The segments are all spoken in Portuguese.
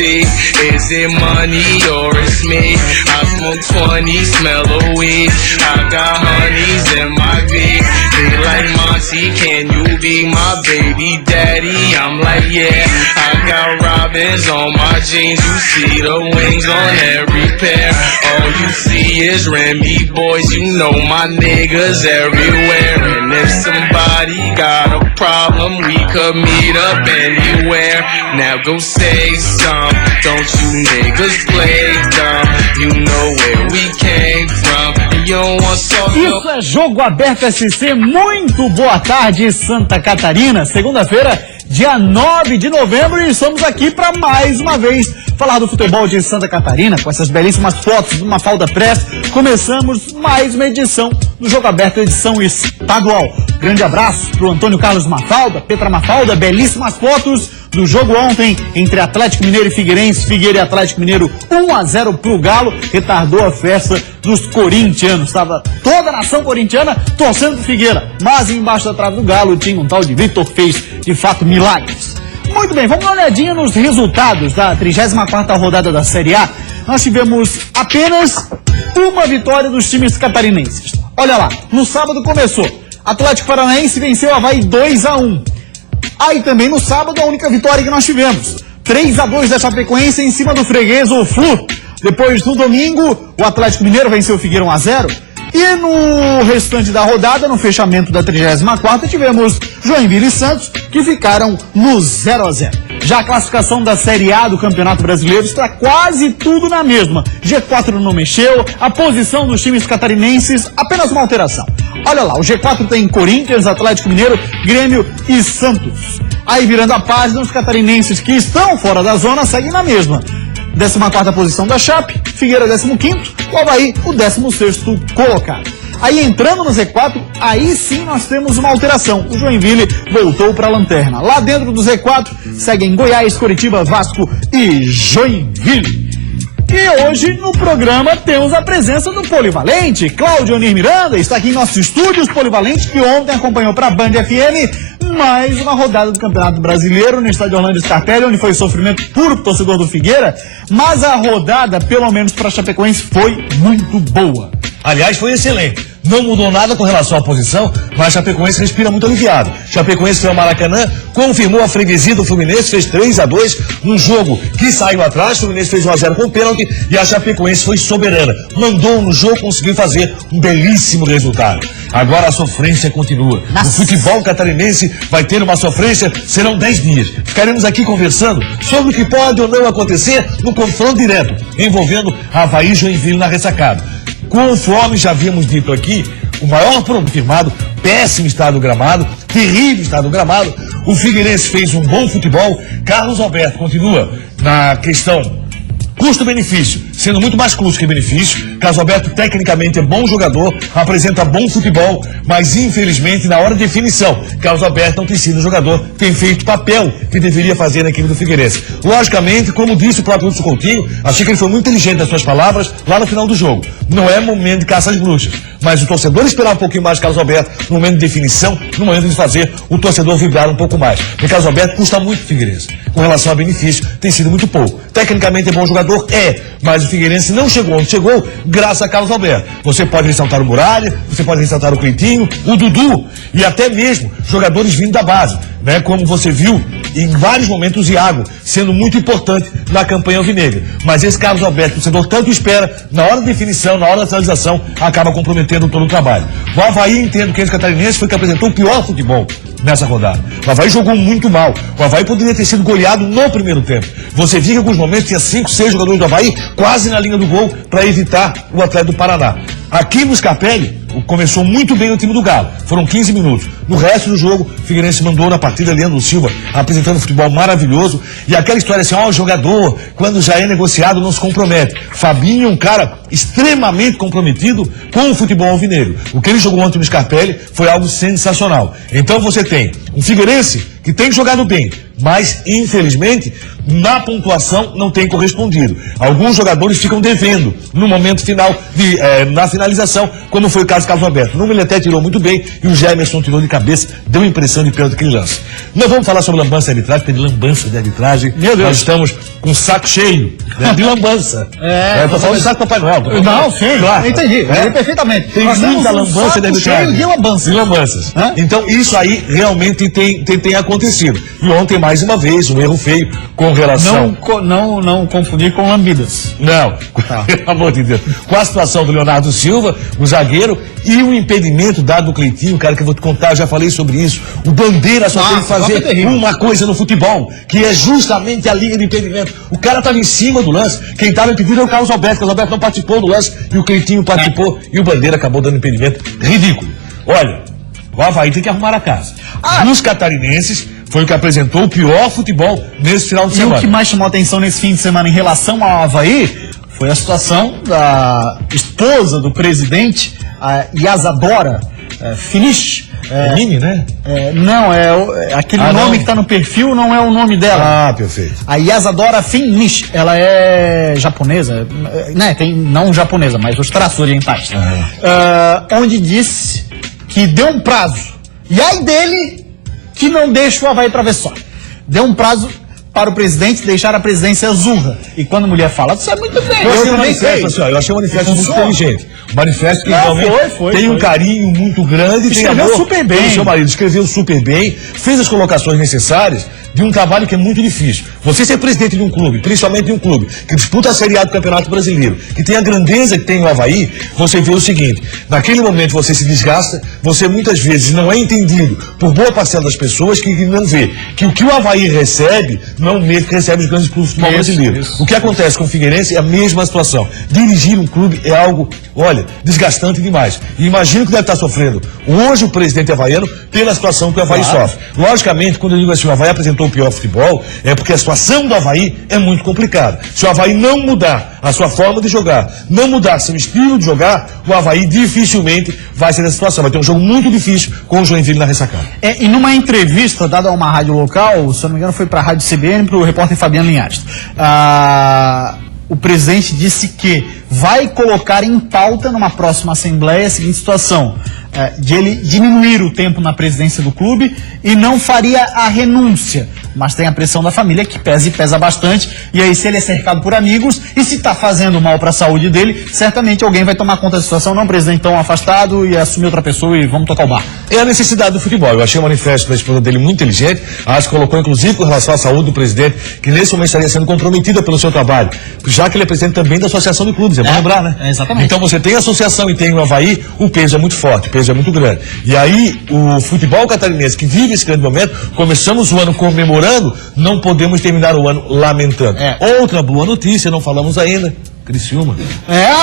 see? Is it money or it's me? I smoke 20, smell of weed. I got honeys in my V. They like Monty, can you be my baby daddy? I'm like, yeah. I got robins on my jeans. You see the wings on every pair. All you see is Remy boys. You know my niggas everywhere. And if somebody got a problem, we could meet up anywhere. Now go say some. Don't you niggas play dumb. You know where we came from. You don't want some. Isso é Jogo Aberto SC. Muito boa tarde, Santa Catarina. Segunda-feira, dia 9 de novembro, e estamos aqui para mais uma vez falar do futebol de Santa Catarina, com essas belíssimas fotos de Mafalda Press. Começamos mais uma edição do Jogo Aberto, edição estadual. Grande abraço pro Antônio Carlos Mafalda, Petra Mafalda, belíssimas fotos do jogo ontem entre Atlético Mineiro e Figueirense. Figueira e Atlético Mineiro 1-0 pro Galo, retardou a festa dos corintianos. Estava toda a nação corintiana torcendo pro Figueira, mas embaixo da trave do Galo tinha um tal de Vitor, fez de fato milagres. Muito bem, vamos dar uma olhadinha nos resultados da 34ª rodada da Série A. Nós tivemos apenas uma vitória dos times catarinenses. Olha lá, no sábado começou. Atlético Paranaense venceu o Avaí 2-1. Aí também no sábado a única vitória que nós tivemos, 3-2 da Chapecoense em cima do freguês, o Flu. Depois no domingo o Atlético Mineiro venceu o Figueira 1-0. E no restante da rodada, no fechamento da 34ª, tivemos Joinville e Santos, que ficaram no 0-0. Já a classificação da Série A do Campeonato Brasileiro está quase tudo na mesma. G4 não mexeu, a posição dos times catarinenses, apenas uma alteração. Olha lá, o G4 tem Corinthians, Atlético Mineiro, Grêmio e Santos. Aí virando a página, os catarinenses que estão fora da zona seguem na mesma. 14ª posição da Chape, Figueira 15º, o Avaí o 16º colocado. Aí entrando no Z4, aí sim nós temos uma alteração. O Joinville voltou para a lanterna. Lá dentro do Z4 seguem Goiás, Coritiba, Vasco e Joinville. E hoje no programa temos a presença do Polivalente. Cláudio Onir Miranda está aqui em nossos estúdios. Polivalente que ontem acompanhou para a Band FM mais uma rodada do Campeonato Brasileiro no estádio Orlando Scarpelli, onde foi sofrimento puro pro torcedor do Figueira, mas a rodada, pelo menos para a Chapecoense, foi muito boa. Aliás, foi excelente. Não mudou nada com relação à posição, mas a Chapecoense respira muito aliviado. Chapecoense foi ao Maracanã, confirmou a freguesia do Fluminense, fez 3-2 num jogo que saiu atrás. O Fluminense fez 1-0 com pênalti e a Chapecoense foi soberana. Mandou no jogo, conseguiu fazer um belíssimo resultado. Agora a sofrência continua. O futebol catarinense vai ter uma sofrência, serão 10 dias. Ficaremos aqui conversando sobre o que pode ou não acontecer no confronto direto, envolvendo Avaí e Joinville na ressacada. Conforme já havíamos dito aqui, o maior confirmado, péssimo estado do gramado, terrível estado do gramado. O Figueirense fez um bom futebol. Carlos Alberto continua na questão custo-benefício, sendo muito mais custo que benefício. Carlos Alberto tecnicamente é bom jogador, apresenta bom futebol, mas infelizmente na hora de definição, Carlos Alberto não tem sido um jogador, tem feito papel que deveria fazer na equipe do Figueirense. Logicamente, como disse o próprio Lúcio Coutinho, achei que ele foi muito inteligente nas suas palavras lá no final do jogo. Não é momento de caça às bruxas, mas o torcedor esperava um pouquinho mais de Carlos Alberto no momento de definição, no momento de fazer o torcedor vibrar um pouco mais. Porque Carlos Alberto custa muito o Figueirense. Com relação a benefício, tem sido muito pouco. Tecnicamente é bom jogador, mas o Figueirense não chegou onde chegou graças a Carlos Alberto. Você pode ressaltar o Muralha, você pode ressaltar o Cleitinho, o Dudu e até mesmo jogadores vindo da base, né? Como você viu em vários momentos o Iago sendo muito importante na campanha alvinegra. Mas esse Carlos Alberto, o torcedor tanto espera, na hora da definição, na hora da finalização, acaba comprometendo todo o trabalho. O Avaí, entendo que esse catarinense foi que apresentou o pior futebol nessa rodada. O Avaí jogou muito mal. O Avaí poderia ter sido goleado no primeiro tempo. Você viu que em alguns momentos tinha 5, 6 jogadores do Avaí quase na linha do gol para evitar o Atlético do Paraná. Aqui no Scarpelli, começou muito bem o time do Galo. Foram 15 minutos. No resto do jogo, o Figueirense mandou na partida Leandro Silva, apresentando um futebol maravilhoso. E aquela história assim, o jogador, quando já é negociado, não se compromete. Fabinho é um cara extremamente comprometido com o futebol alvinegro. O que ele jogou ontem no Scarpelli foi algo sensacional. Então você tem Um Figueirense que tem jogado bem, mas infelizmente na pontuação não tem correspondido. Alguns jogadores ficam devendo no momento final, na finalização, como foi o caso do Carlos Alberto. Número ele até tirou muito bem e o Gemerson tirou de cabeça, deu impressão de pênalti aquele lance. Não vamos falar sobre lambança de arbitragem, porque de lambança de arbitragem nós estamos com o saco cheio, né, de lambança. Eu tô falando de saco Papai Noel. Não, sim, claro. Entendi perfeitamente. Tem muita lambança de arbitragem. De lambanças. Então isso aí realmente tem acontecido. E ontem, mais uma vez, um erro feio com relação... Não confundir com lambidas. Não, pelo amor de Deus. Com a situação do Leonardo Silva, o zagueiro, e o impedimento dado do Cleitinho, cara, que eu vou te contar, eu já falei sobre isso. O Bandeira só tem que fazer uma coisa no futebol, que é justamente a linha de impedimento. O cara estava em cima do lance, quem estava impedido é o Carlos Alberto, o Carlos Alberto não participou do lance, e o Cleitinho participou, e o Bandeira acabou dando impedimento ridículo. Olha, o Avaí tem que arrumar a casa. Dos catarinenses, foi o que apresentou o pior futebol nesse final de semana. E o que mais chamou a atenção nesse fim de semana em relação ao Avaí foi a situação da esposa do presidente, a Isadora Finish. Mini, né? Não, aquele nome que está no perfil não é o nome dela. Ah, perfeito. A Isadora Finish, ela é japonesa, né? Não japonesa, mas os traços orientais. Onde disse que deu um prazo. E aí dele que não deixa o Avaí para ver só. Deu um prazo para o presidente deixar a presidência zurra. E quando a mulher fala, você sabe muito bem. Eu achei o manifesto muito inteligente. Um manifesto que realmente tem um carinho muito grande. Escreveu super bem. O seu marido escreveu super bem, fez as colocações necessárias de um trabalho que é muito difícil. Você ser presidente de um clube, principalmente de um clube que disputa a Série A do Campeonato Brasileiro, que tem a grandeza que tem o Avaí, você vê o seguinte: naquele momento você se desgasta, você muitas vezes não é entendido por boa parcela das pessoas que não vê que o que o Avaí recebe, não mesmo que recebe os grandes clubes do futebol brasileiro. O que acontece com o Figueirense é a mesma situação. Dirigir um clube é algo, olha, desgastante demais. E imagino que deve estar sofrendo hoje o presidente havaiano pela situação que o Avaí sofre. Logicamente, quando eu digo assim, o Avaí apresentou o pior futebol, é porque a situação do Avaí é muito complicada. Se o Avaí não mudar a sua forma de jogar, não mudar seu estilo de jogar, o Avaí dificilmente vai ser nessa situação. Vai ter um jogo muito difícil com o Joinville na ressacada. E numa entrevista dada a uma rádio local, se eu não me engano foi para a Rádio CBN, para o repórter Fabiano Linhares, o presidente disse que vai colocar em pauta numa próxima assembleia a seguinte situação: de ele diminuir o tempo na presidência do clube e não faria a renúncia, mas tem a pressão da família que pesa e pesa bastante, e aí se ele é cercado por amigos e se está fazendo mal para a saúde dele, certamente alguém vai tomar conta da situação, não, presidente, então afastado e assumir outra pessoa e vamos tocar o bar. É a necessidade do futebol. Eu achei o manifesto da esposa dele muito inteligente, acho que colocou inclusive com relação à saúde do presidente, que nesse momento estaria sendo comprometida pelo seu trabalho, já que ele é presidente também da Associação de Clubes, é bom lembrar, né? Exatamente. Então você tem a associação e tem o Avaí, o peso é muito forte, o peso é muito grande. E aí, o futebol catarinense que vive esse grande momento, começamos o ano comemorando, não podemos terminar o ano lamentando. Outra boa notícia, não falamos ainda, Criciúma.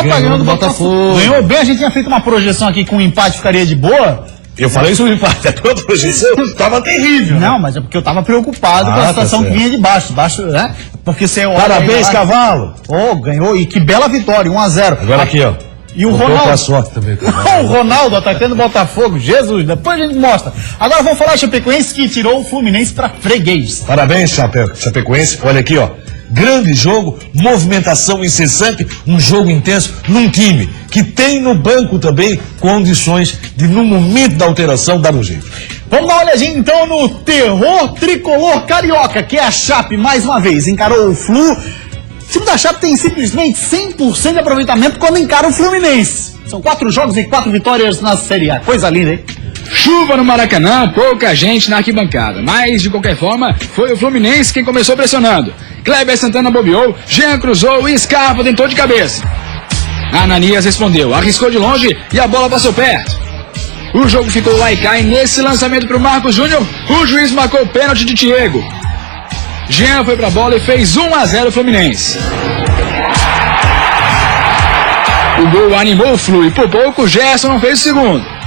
Ganhou do Botafogo. Ganhou bem, a gente tinha feito uma projeção aqui com um empate ficaria de boa. Eu falei sobre o empate, a tua projeção estava terrível. Não, mas é porque eu estava preocupado com a situação que vinha de baixo, né? Porque você olha. Parabéns, Cavalo! Ganhou, e que bela vitória, 1-0. Agora aqui, ó. E o Ronaldo. A sorte também, o Ronaldo atacando o Botafogo, Jesus, depois a gente mostra. Agora vamos falar de Chapecoense, que tirou o Fluminense para freguês. Parabéns, Chapecoense. Olha aqui, ó. Grande jogo, movimentação incessante, um jogo intenso num time que tem no banco também condições de, no momento da alteração, dar um jeito. Vamos dar uma olhadinha então no terror tricolor carioca, que é a Chape, mais uma vez, encarou o Flu. O time da Chape tem simplesmente 100% de aproveitamento quando encara o Fluminense. São 4 jogos e 4 vitórias na Série A. Coisa linda, hein? Chuva no Maracanã, pouca gente na arquibancada, mas de qualquer forma foi o Fluminense quem começou pressionando. Kleber Santana bobeou, Jean cruzou e Scarpa tentou de cabeça. Ananias respondeu, arriscou de longe e a bola passou perto. O jogo ficou lá e cá, e nesse lançamento para o Marcos Júnior, o juiz marcou o pênalti de Diego. Jean foi pra bola e fez 1-0 Fluminense. O gol animou o Flu e por pouco Gerson não fez o segundo.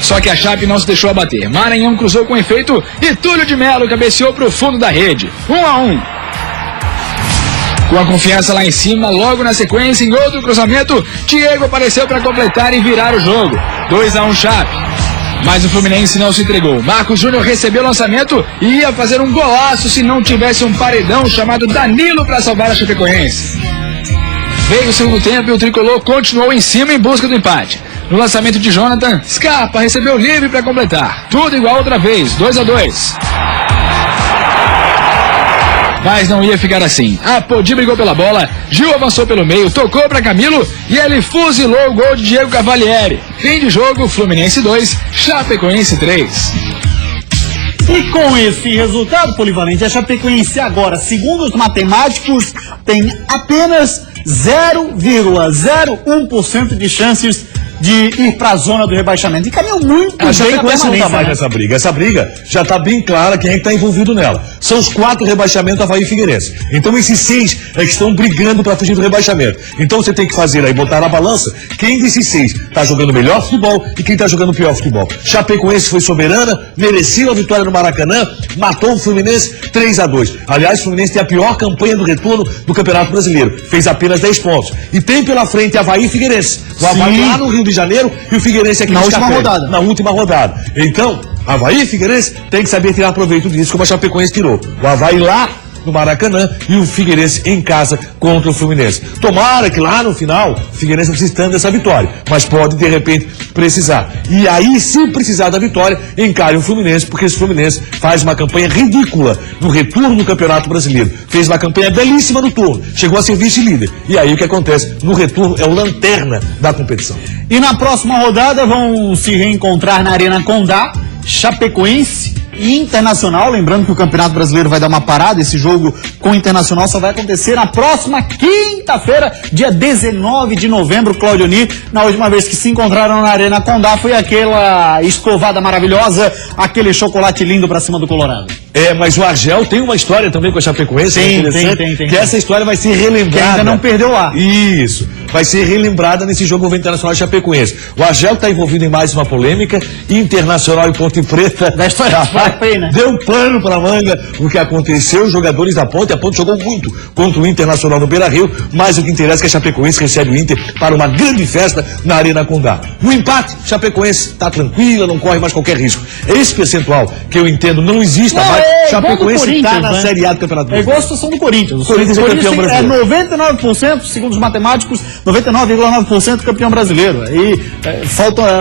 Só que a Chape não se deixou abater. Maranhão cruzou com efeito e Túlio de Melo cabeceou pro fundo da rede. 1-1. Com a confiança lá em cima, logo na sequência, em outro cruzamento, Diego apareceu para completar e virar o jogo. 2-1 Chape. Mas o Fluminense não se entregou. Marcos Júnior recebeu o lançamento e ia fazer um golaço se não tivesse um paredão chamado Danilo para salvar a Chapecoense. Veio o segundo tempo e o tricolor continuou em cima em busca do empate. No lançamento de Jonathan, Scarpa recebeu livre para completar. Tudo igual outra vez, 2-2. Mas não ia ficar assim. Apodi brigou pela bola, Gil avançou pelo meio, tocou para Camilo e ele fuzilou o gol de Diego Cavalieri. Fim de jogo, Fluminense 2, Chapecoense 3. E com esse resultado, Polivalente, a Chapecoense agora, segundo os matemáticos, tem apenas 0,01% de chances de ir para a zona do rebaixamento. E caminhou muito bem. A Chapecoense não está mais né? nessa briga. Essa briga já está bem clara quem é que está envolvido nela. São os 4 rebaixamentos do Avaí e Figueirense. Então esses 6 é que estão brigando para fugir do rebaixamento. Então você tem que fazer aí, botar na balança, quem desses 6 está jogando melhor futebol e quem está jogando pior futebol. Chapecoense foi soberana, mereceu a vitória no Maracanã, matou o Fluminense 3-2. Aliás, o Fluminense tem a pior campanha do retorno do Campeonato Brasileiro. Fez apenas 10 pontos. E tem pela frente Avaí e Figueirense. O Avaí lá no Rio de Janeiro e o Figueirense aqui na última rodada. Então, Avaí e Figueirense tem que saber tirar proveito disso, como a Chapecoense tirou. O Avaí lá no Maracanã e o Figueirense em casa contra o Fluminense. Tomara que lá no final o Figueirense não precise tanto dessa vitória, mas pode de repente precisar. E aí, se precisar da vitória, encare o Fluminense, porque esse Fluminense faz uma campanha ridícula no retorno do Campeonato Brasileiro. Fez uma campanha belíssima no turno, chegou a ser vice-líder. E aí o que acontece no retorno é o lanterna da competição. E na próxima rodada vão se reencontrar na Arena Condá, Chapecoense e Internacional. Lembrando que o Campeonato Brasileiro vai dar uma parada. Esse jogo com o Internacional só vai acontecer na próxima quinta-feira, dia 19 de novembro, Claudioni. Na última vez que se encontraram na Arena Condá foi aquela escovada maravilhosa, aquele chocolate lindo pra cima do Colorado. É, mas o Argel tem uma história também com a Chapecoense, tem, que essa história vai ser relembrada. Que ainda não perdeu lá. Isso, vai ser relembrada nesse jogo envolvendo Internacional e Chapecoense. O Argel está envolvido em mais uma polêmica, Internacional e Ponte Preta. Da história né? Deu pano para manga o que aconteceu, os jogadores da Ponte, a Ponte jogou muito contra o Internacional no Beira-Rio, mas o que interessa é que a Chapecoense recebe o Inter para uma grande festa na Arena Condá. No empate, Chapecoense está tranquila, não corre mais qualquer risco. Esse percentual que eu entendo não existe mais. Chapecoense está na Série A do Campeonato Brasileiro. É igual a situação do Corinthians. O Corinthians é campeão brasileiro. É 99%, segundo os matemáticos, 99,9% campeão brasileiro. Aí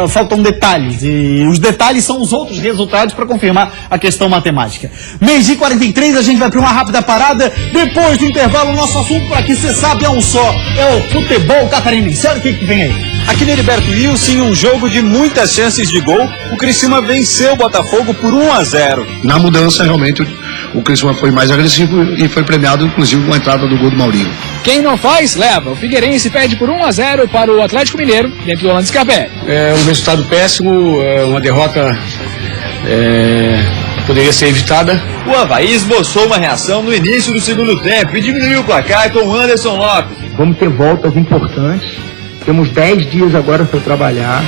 faltam detalhes. E os detalhes são os outros resultados para confirmar a questão matemática. 12h43, a gente vai para uma rápida parada. Depois do intervalo, o nosso assunto por aqui, você sabe, é um só. É o futebol catarinense. Olha o que vem aí. Aqui no Heriberto Wilson, em um jogo de muitas chances de gol, o Criciúma venceu o Botafogo por 1-0. Na mudança, realmente, o Criciúma foi mais agressivo e foi premiado, inclusive, com a entrada do gol do Maurinho. Quem não faz, leva. O Figueirense perde por 1-0 para o Atlético Mineiro, dentro do Orlando Scarpelli. É um resultado péssimo, uma derrota poderia ser evitada. O Avaí esboçou uma reação no início do segundo tempo e diminuiu o placar com o Anderson Lopes. Vamos ter voltas importantes. Temos 10 dias agora para trabalhar.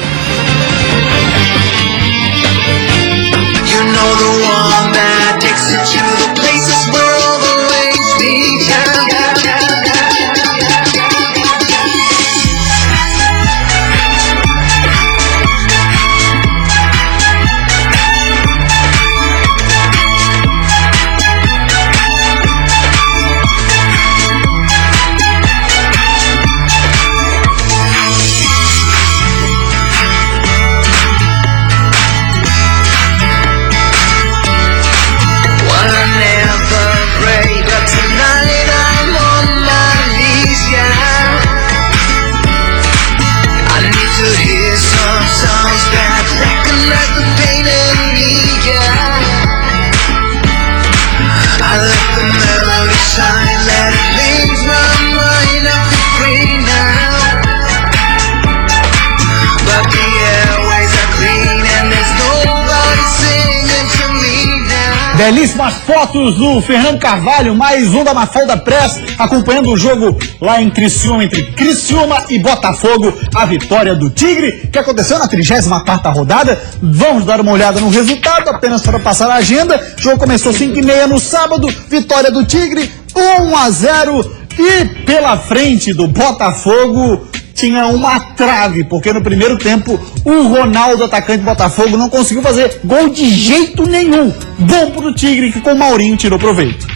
Belíssimas fotos do Fernando Carvalho, mais um da Mafalda Press, acompanhando o jogo lá em Criciúma, entre Criciúma e Botafogo, a vitória do Tigre, que aconteceu na 34ª rodada. Vamos dar uma olhada no resultado, apenas para passar a agenda. O jogo começou 5h30 no sábado, vitória do Tigre, 1-0, e pela frente do Botafogo, tinha uma trave, porque no primeiro tempo o Ronaldo, atacante do Botafogo, não conseguiu fazer gol de jeito nenhum. Bom pro Tigre, que com o Maurinho tirou proveito.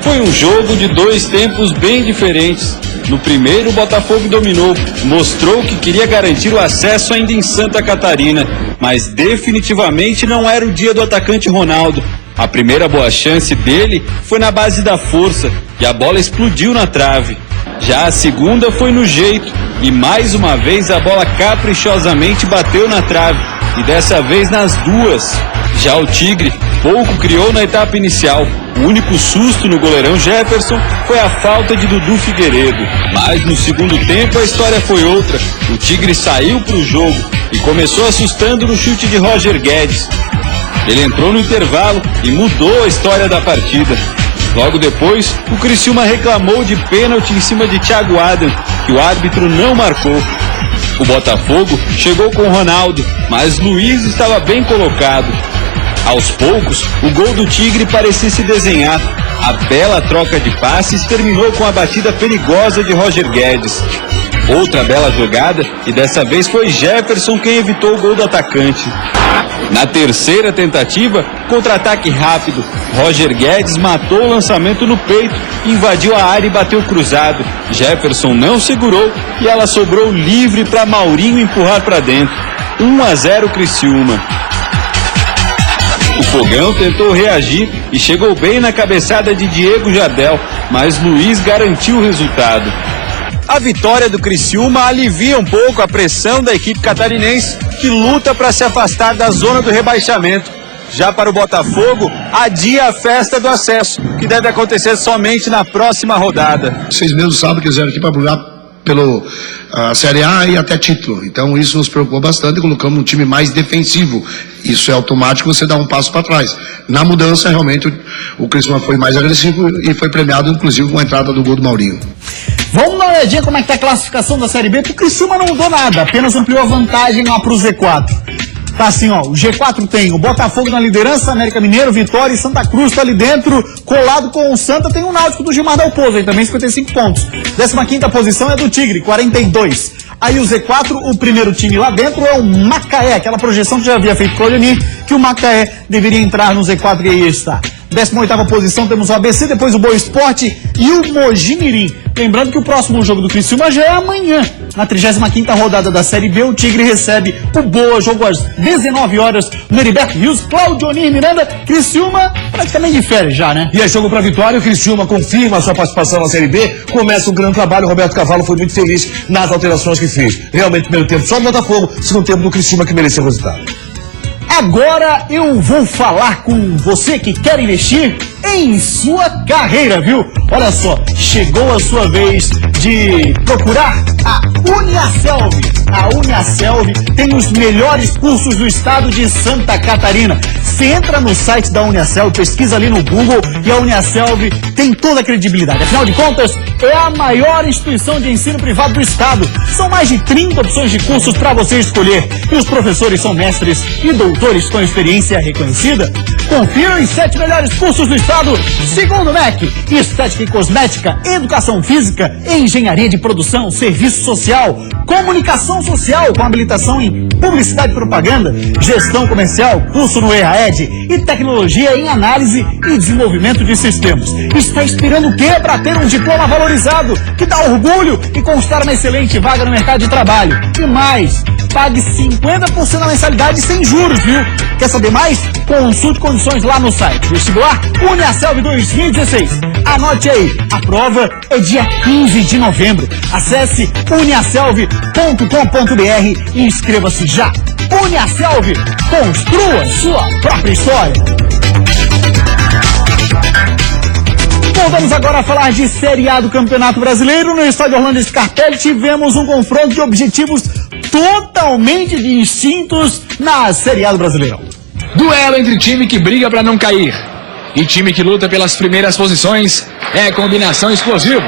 Foi um jogo de dois tempos bem diferentes. No primeiro, o Botafogo dominou, mostrou que queria garantir o acesso ainda em Santa Catarina, mas definitivamente não era o dia do atacante Ronaldo. A primeira boa chance dele foi na base da força e a bola explodiu na trave. Já a segunda foi no jeito e mais uma vez a bola caprichosamente bateu na trave e dessa vez nas duas. Já o Tigre pouco criou na etapa inicial. O único susto no goleirão Jefferson foi a falta de Dudu Figueiredo. Mas no segundo tempo a história foi outra. O Tigre saiu para o jogo e começou assustando no chute de Roger Guedes. Ele entrou no intervalo e mudou a história da partida. Logo depois, o Criciúma reclamou de pênalti em cima de Thiago Adam, que o árbitro não marcou. O Botafogo chegou com o Ronaldo, mas Luiz estava bem colocado. Aos poucos, o gol do Tigre parecia se desenhar. A bela troca de passes terminou com a batida perigosa de Roger Guedes. Outra bela jogada, e dessa vez foi Jefferson quem evitou o gol do atacante. Na terceira tentativa, contra-ataque rápido, Roger Guedes matou o lançamento no peito, invadiu a área e bateu cruzado. Jefferson não segurou e ela sobrou livre para Maurinho empurrar para dentro. 1-0 Criciúma. O Fogão tentou reagir e chegou bem na cabeçada de Diego Jardel, mas Luiz garantiu o resultado. A vitória do Criciúma alivia um pouco a pressão da equipe catarinense, que luta para se afastar da zona do rebaixamento. Já para o Botafogo, adia a festa do acesso, que deve acontecer somente na próxima rodada. Vocês mesmos sabem que eles vieram aqui para brigar pelo Série A e até título. Então isso nos preocupou bastante e colocamos um time mais defensivo. Isso é automático, você dá um passo para trás. Na mudança, realmente, o Criciúma foi mais agressivo e foi premiado, inclusive, com a entrada do gol do Maurinho. Vamos dar uma olhadinha como é que tá a classificação da Série B, porque o Criciúma não mudou nada, apenas ampliou a vantagem lá pro Z4. Tá assim, ó, o G4 tem o Botafogo na liderança, América Mineiro, Vitória e Santa Cruz tá ali dentro, colado com o Santa, tem o Náutico do Gilmar Dalpozo aí também, 55 pontos. 15ª posição é do Tigre, 42. Aí o Z4, o primeiro time lá dentro é o Macaé, aquela projeção que já havia feito com o Claudionir, que o Macaé deveria entrar no Z4 e aí está. 18ª posição temos o ABC, depois o Boa Esporte e o Mogi Mirim. Lembrando que o próximo jogo do Criciúma já é amanhã. Na 35ª rodada da Série B, o Tigre recebe o Boa, jogo às 19 horas no Heriberto Rios, Claudionir Miranda, Criciúma praticamente de férias já, né? E é jogo para vitória, o Criciúma confirma a sua participação na Série B, começa um grande trabalho, o Roberto Cavalo foi muito feliz nas alterações que fez. Realmente, primeiro tempo só do Botafogo, segundo tempo do Criciúma que mereceu o resultado. Agora eu vou falar com você que quer investir em sua carreira, viu? Olha só, chegou a sua vez de procurar a Uniaselv. A Uniaselv tem os melhores cursos do estado de Santa Catarina. Você entra no site da Uniaselv, pesquisa ali no Google e a Uniaselv tem toda a credibilidade. Afinal de contas, é a maior instituição de ensino privado do estado. São mais de 30 opções de cursos para você escolher. E os professores são mestres e doutores com experiência reconhecida. Confira os 7 melhores cursos do estado, segundo o MEC: Estética e Cosmética, Educação Física, Engenharia de Produção, Serviço Social, Comunicação Social com habilitação em Publicidade e Propaganda, Gestão Comercial, curso no EAED e Tecnologia em Análise e Desenvolvimento de Sistemas. Está esperando o quê para ter um diploma valorizado, que dá orgulho e constar uma excelente vaga no mercado de trabalho? E mais, pague 50% da mensalidade sem juros, viu? Quer saber mais? Consulte condições lá no site. Vestibular Uniaselv 2016. Anote aí, a prova é dia 15 de novembro. Acesse uniaselv.com.br e inscreva-se já. Uniaselv, construa sua própria história. Voltamos agora a falar de Série A do Campeonato Brasileiro. No estádio Orlando Scarpelli tivemos um confronto de objetivos totalmente distintos na Série A do Brasileirão. Duelo entre time que briga para não cair e time que luta pelas primeiras posições. É combinação explosiva.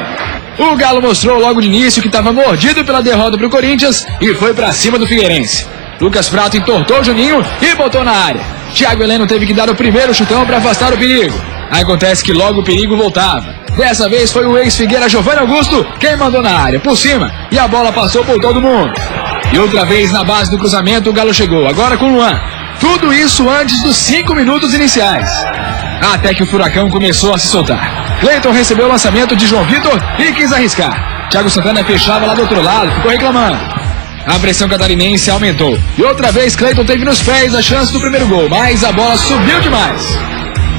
O Galo mostrou logo de início que estava mordido pela derrota para o Corinthians e foi para cima do Figueirense. Lucas Prato entortou o Juninho e botou na área. Thiago Heleno teve que dar o primeiro chutão para afastar o perigo. Acontece que logo o perigo voltava. Dessa vez foi o ex-Figueira Giovanni Augusto quem mandou na área, por cima, e a bola passou por todo mundo. E outra vez na base do cruzamento o Galo chegou, agora com o Luan. Tudo isso antes dos 5 minutos iniciais. Até que o Furacão começou a se soltar. Cleiton recebeu o lançamento de João Vitor e quis arriscar. Thiago Santana fechava lá do outro lado, ficou reclamando. A pressão catarinense aumentou. E outra vez Cleiton teve nos pés a chance do primeiro gol, mas a bola subiu demais.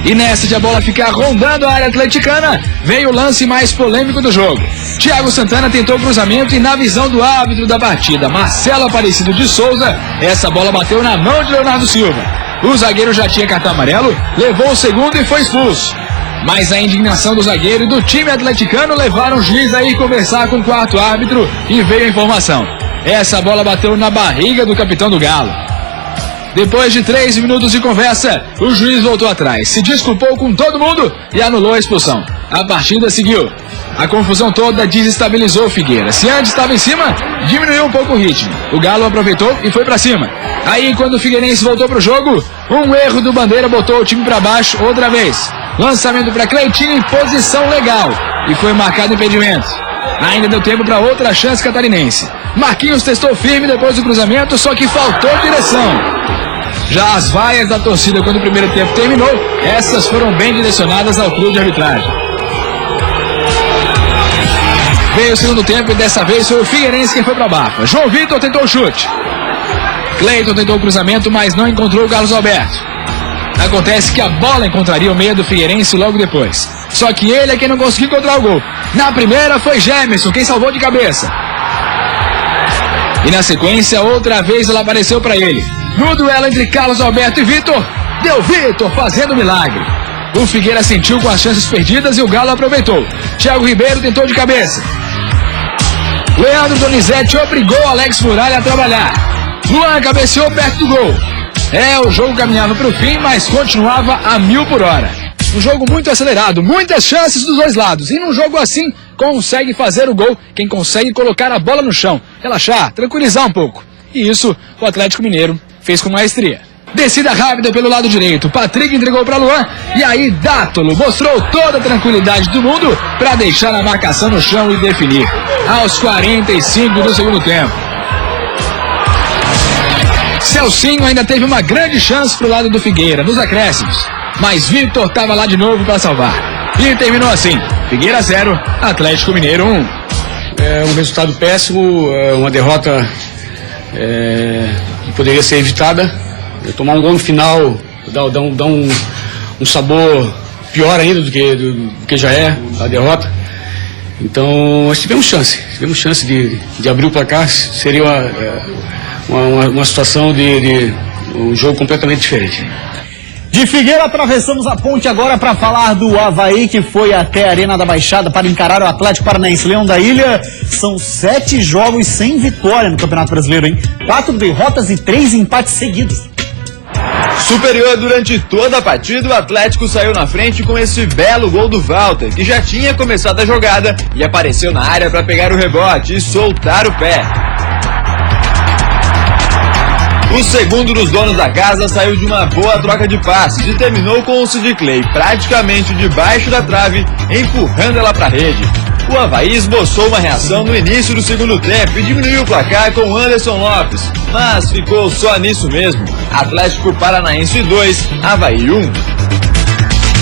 E nessa de a bola ficar rondando a área atleticana, veio o lance mais polêmico do jogo. Thiago Santana tentou o cruzamento e na visão do árbitro da partida, Marcelo Aparecido de Souza, essa bola bateu na mão de Leonardo Silva. O zagueiro já tinha cartão amarelo, levou o segundo e foi expulso. Mas a indignação do zagueiro e do time atleticano levaram o juiz a ir conversar com o quarto árbitro e veio a informação. Essa bola bateu na barriga do capitão do Galo. Depois de 3 minutos de conversa, o juiz voltou atrás, se desculpou com todo mundo e anulou a expulsão. A partida seguiu. A confusão toda desestabilizou o Figueira. Se antes estava em cima, diminuiu um pouco o ritmo. O Galo aproveitou e foi pra cima. Aí, quando o Figueirense voltou pro jogo, um erro do Bandeira botou o time pra baixo outra vez. Lançamento pra Cleitinho em posição legal. E foi marcado impedimento. Ainda deu tempo para outra chance catarinense. Marquinhos testou firme depois do cruzamento, só que faltou direção. Já as vaias da torcida quando o primeiro tempo terminou, essas foram bem direcionadas ao clube de arbitragem. Veio o segundo tempo e dessa vez foi o Figueirense quem foi para a bafa. João Vitor tentou o chute. Cleiton tentou o cruzamento, mas não encontrou o Carlos Alberto. Acontece que a bola encontraria o meia do Figueirense logo depois. Só que ele é quem não conseguiu encontrar o gol. Na primeira foi Gemerson quem salvou de cabeça. E na sequência, outra vez ela apareceu para ele. No duelo entre Carlos Alberto e Vitor, deu Vitor fazendo milagre. O Figueira sentiu com as chances perdidas e o Galo aproveitou. Thiago Ribeiro tentou de cabeça. Leandro Donizete obrigou Alex Muralha a trabalhar. Luan cabeceou perto do gol. O jogo caminhava para o fim, mas continuava a 1000 por hora. Um jogo muito acelerado, muitas chances dos dois lados. E num jogo assim, consegue fazer o gol quem consegue colocar a bola no chão, relaxar, tranquilizar um pouco. E isso o Atlético Mineiro fez com maestria. Descida rápida pelo lado direito, Patrick entregou para Luan e aí Dátolo mostrou toda a tranquilidade do mundo para deixar a marcação no chão e definir. Aos 45 do segundo tempo. Celcinho ainda teve uma grande chance pro lado do Figueira, nos acréscimos. Mas Vitor estava lá de novo para salvar. E terminou assim, Figueira 0, Atlético Mineiro 1. É um resultado péssimo, uma derrota que poderia ser evitada. Tomar um gol no final dá um sabor pior ainda do que já é a derrota. Então nós tivemos chance de abrir o placar. Seria uma situação de um jogo completamente diferente. De Figueira atravessamos a ponte agora para falar do Avaí, que foi até a Arena da Baixada para encarar o Atlético Paranaense. Leão da Ilha, são 7 jogos sem vitória no Campeonato Brasileiro, hein? 4 derrotas e 3 empates seguidos. Superior durante toda a partida, o Atlético saiu na frente com esse belo gol do Walter, que já tinha começado a jogada e apareceu na área para pegar o rebote e soltar o pé. O segundo dos donos da casa saiu de uma boa troca de passes e terminou com o Sid Clay praticamente debaixo da trave, empurrando ela para a rede. O Avaí esboçou uma reação no início do segundo tempo e diminuiu o placar com Anderson Lopes, mas ficou só nisso mesmo. Atlético Paranaense 2, Avaí 1.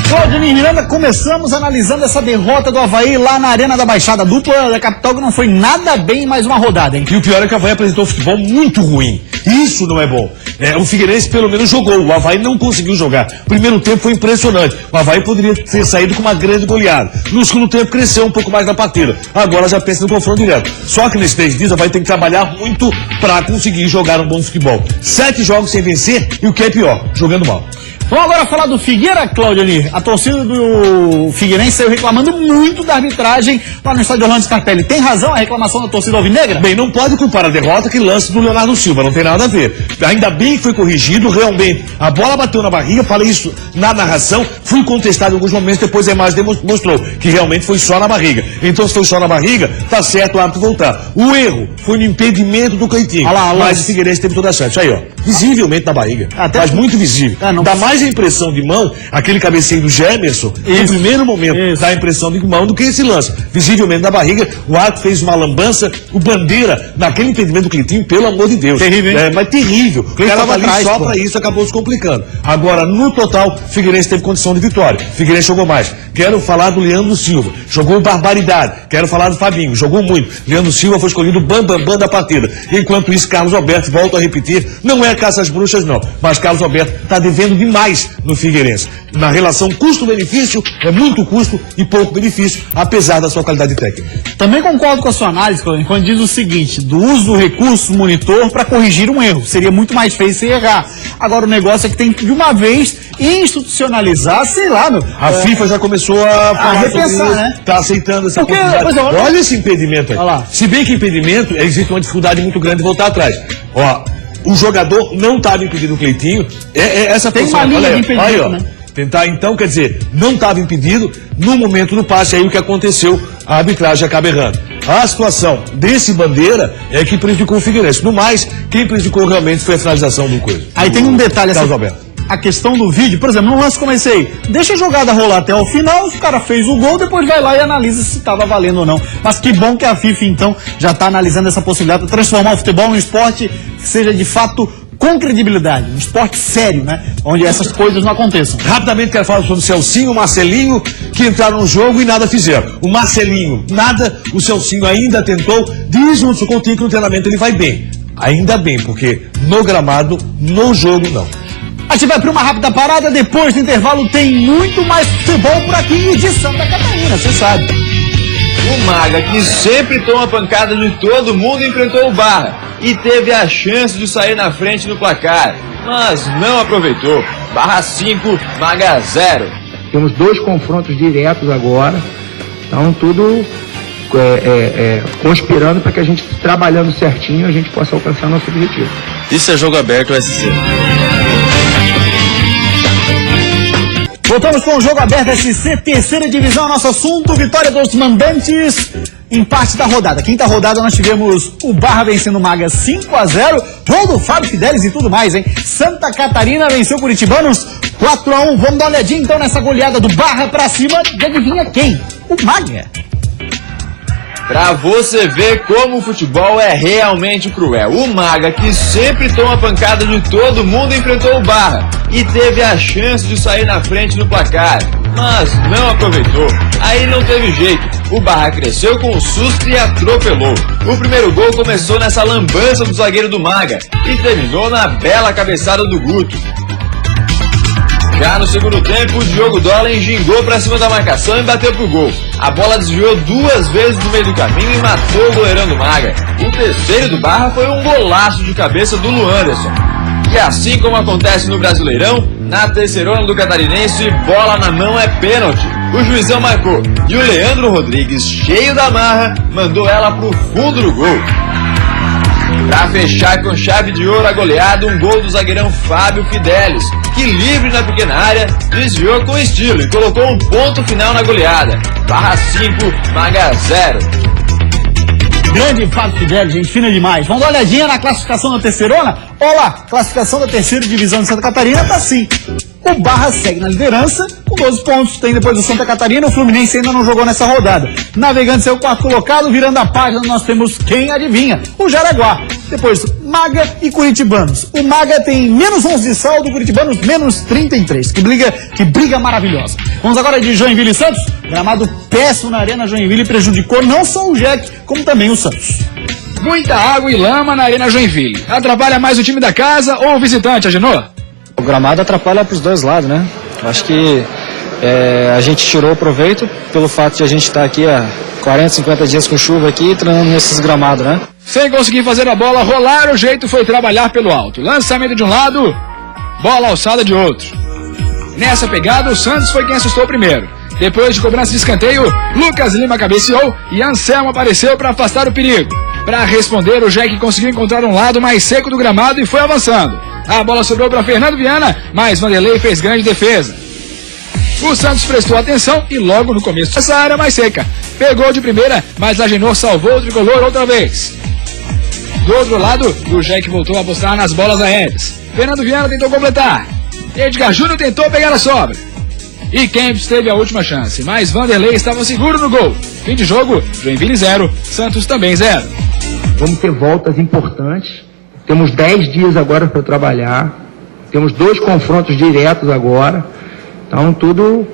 Claudinei Miranda, começamos analisando essa derrota do Avaí lá na Arena da Baixada. A dupla da capital que não foi nada bem mais uma rodada, hein? E o pior é que o Avaí apresentou um futebol muito ruim. Isso não é bom. O Figueirense pelo menos jogou, o Avaí não conseguiu jogar. O primeiro tempo foi impressionante. O Avaí poderia ter saído com uma grande goleada. No segundo tempo cresceu um pouco mais na partida. Agora já pensa no confronto direto. Só que nesses 3 dias o Avaí tem que trabalhar muito para conseguir jogar um bom futebol. 7 jogos sem vencer e o que é pior, jogando mal. Vamos agora falar do Figueira, Claudinei. A torcida do Figueirense saiu reclamando muito da arbitragem lá no estádio Orlando Scarpelli. Tem razão a reclamação da torcida alvinegra? Bem, não pode culpar a derrota que lance do Leonardo Silva, não tem nada a ver. Ainda bem que foi corrigido, realmente. A bola bateu na barriga, falei isso na narração, fui contestado em alguns momentos, depois a imagem mostrou que realmente foi só na barriga. Então se foi só na barriga, tá certo o árbitro voltar. O erro foi no impedimento do Cleitinho. Mas o Figueirense teve toda a chance. Aí, ó. visivelmente na barriga. Mas muito visível. Dá mais a impressão de mão, aquele cabeceio do Gemerson, no primeiro momento, dá a impressão de mão do que esse lance. Visivelmente na barriga, o árbitro fez uma lambança, o Bandeira, naquele impedimento do Cleitinho, pelo amor de Deus. Terrível, hein? Mas terrível. O cara tava ali só pra isso, acabou se complicando. Agora, no total, Figueirense teve condição de vitória. Figueirense jogou mais. Quero falar do Leandro Silva. Jogou barbaridade. Quero falar do Fabinho. Jogou muito. Leandro Silva foi escolhido bam da partida. Enquanto isso, Carlos Alberto, volto a repetir, não é caça às bruxas, não. Mas Carlos Alberto está devendo demais no Figueirense. Na relação custo-benefício, é muito custo e pouco benefício, apesar da sua qualidade técnica. Também concordo com a sua análise, quando diz o seguinte, do uso do recurso monitor para corrigir um erro. Seria muito mais feio se errar. Agora o negócio é que tem que, de uma vez, institucionalizar, sei lá, meu. A FIFA já começou a repensar, né? Tá aceitando essa possibilidade. Olha esse impedimento aí. Se bem que impedimento, existe uma dificuldade muito grande de voltar atrás. Ó, o jogador não estava impedido, o Cleitinho. Essa tem uma linha de impedimento, aí, ó. né? Tentar, então, quer dizer, não estava impedido, no momento do passe, aí o que aconteceu, a arbitragem acaba errando. A situação desse Bandeira é que prejudicou o Figueirense. No mais, quem prejudicou realmente foi a finalização do coisa. Aí tem um detalhe, Carlos Alberto. A questão do vídeo, por exemplo, no lance comecei, deixa a jogada rolar até o final, o cara fez o gol, depois vai lá e analisa se estava valendo ou não. Mas que bom que a FIFA, então, já está analisando essa possibilidade de transformar o futebol num esporte que seja, de fato, com credibilidade, um esporte sério, né? Onde essas coisas não aconteçam. Rapidamente quero falar sobre o Celcinho, o Marcelinho, que entraram no jogo e nada fizeram. O Marcelinho, nada, o Celcinho ainda tentou, diz o Lúcio Coutinho que no treinamento ele vai bem. Ainda bem, porque no gramado, no jogo, não. A gente vai para uma rápida parada, depois do intervalo tem muito mais futebol por aqui de Santa Catarina, você sabe. O Maga, que sempre toma pancada de todo mundo, enfrentou o Barra e teve a chance de sair na frente no placar, mas não aproveitou. Barra 5, Maga 0. Temos 2 confrontos diretos agora, então tudo conspirando para que a gente, trabalhando certinho, a gente possa alcançar nosso objetivo. Isso é jogo aberto, SC. Voltamos com o Jogo Aberto SC, terceira divisão, nosso assunto, vitória dos mandantes, empate da rodada. Quinta rodada nós tivemos o Barra vencendo o Maga 5-0, gol do Fábio Fidelis e tudo mais, hein? Santa Catarina venceu o Curitibanos 4-1, vamos dar uma olhadinha então nessa goleada do Barra pra cima, de adivinha quem? O Maga. Pra você ver como o futebol é realmente cruel. O Maga, que sempre toma pancada de todo mundo, enfrentou o Barra e teve a chance de sair na frente no placar, mas não aproveitou. Aí não teve jeito. O Barra cresceu com o susto e atropelou. O primeiro gol começou nessa lambança do zagueiro do Maga e terminou na bela cabeçada do Guto. Já no segundo tempo, o Diogo Dolan gingou pra cima da marcação e bateu pro gol. A bola desviou 2 vezes no meio do caminho e matou o goleirão do Maga. O terceiro do Barra foi um golaço de cabeça do Luanderson. E assim como acontece no Brasileirão, na terceirona do Catarinense, bola na mão é pênalti. O juizão marcou e o Leandro Rodrigues, cheio da marra, mandou ela pro fundo do gol. Pra fechar com chave de ouro a goleada, um gol do zagueirão Fábio Fidelis, que livre na pequena área, desviou com estilo e colocou um ponto final na goleada. Barra 5, Maga 0. Grande Fábio Fidelis, gente fina demais. Vamos dar uma olhadinha na classificação da terceirona? Olá, classificação da terceira divisão de Santa Catarina tá assim. O Barra segue na liderança, com 12 pontos, tem depois do Santa Catarina, o Fluminense ainda não jogou nessa rodada. Navegantes é o 4º colocado, virando a página, nós temos quem adivinha? O Jaraguá. Depois, Maga e Curitibanos. O Maga tem menos 11 de saldo, o Curitibanos menos 33. Que briga maravilhosa. Vamos agora de Joinville e Santos. Gramado péssimo na Arena Joinville prejudicou não só o Jack, como também o Santos. Muita água e lama na Arena Joinville. Atrapalha mais o time da casa ou o visitante, Agenor? O gramado atrapalha para os dois lados, né? Acho que a gente tirou proveito pelo fato de a gente estar aqui há 40, 50 dias com chuva aqui, treinando nesses gramados, né? Sem conseguir fazer a bola rolar, o jeito foi trabalhar pelo alto. Lançamento de um lado, bola alçada de outro. Nessa pegada, o Santos foi quem assustou primeiro. Depois de cobrança de escanteio, Lucas Lima cabeceou e Anselmo apareceu para afastar o perigo. Para responder, o Jack conseguiu encontrar um lado mais seco do gramado e foi avançando. A bola sobrou para Fernando Viana, mas Vanderlei fez grande defesa. O Santos prestou atenção e logo no começo dessa área mais seca. Pegou de primeira, mas Agenor salvou o tricolor outra vez. Do outro lado, o Jack voltou a apostar nas bolas aéreas. Fernando Viana tentou completar. Edgar Júnior tentou pegar a sobra. E Kempis teve a última chance, mas Vanderlei estava seguro no gol. Fim de jogo, Joinville 0, Santos também 0. Vamos ter voltas importantes. Temos 10 dias agora para trabalhar. Temos 2 confrontos diretos agora. Então, tudo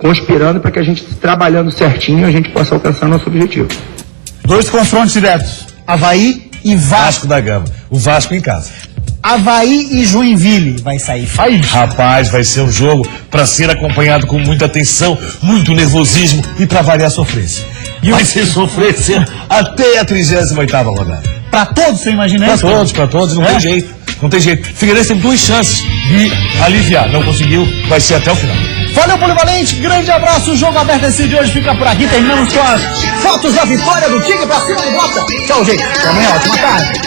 conspirando para que a gente, trabalhando certinho, a gente possa alcançar nosso objetivo. 2 confrontos diretos. Avaí e Vasco da Gama. O Vasco em casa. Avaí e Joinville. Vai sair faísca. Rapaz, vai ser um jogo para ser acompanhado com muita atenção, muito nervosismo e para variar a sofrência. E vai ser sofrência até a 38ª rodada. Pra todos, você imagina isso? Pra todos, não tem jeito. Não tem jeito. Figueirense tem 2 chances de aliviar. Não conseguiu, vai ser até o final. Valeu, Polivalente. Grande abraço. O Jogo Aberto esse de hoje fica por aqui. Terminamos com as fotos da vitória do Tigre pra cima do Bota. Tchau, gente. Até amanhã. Ótima tarde.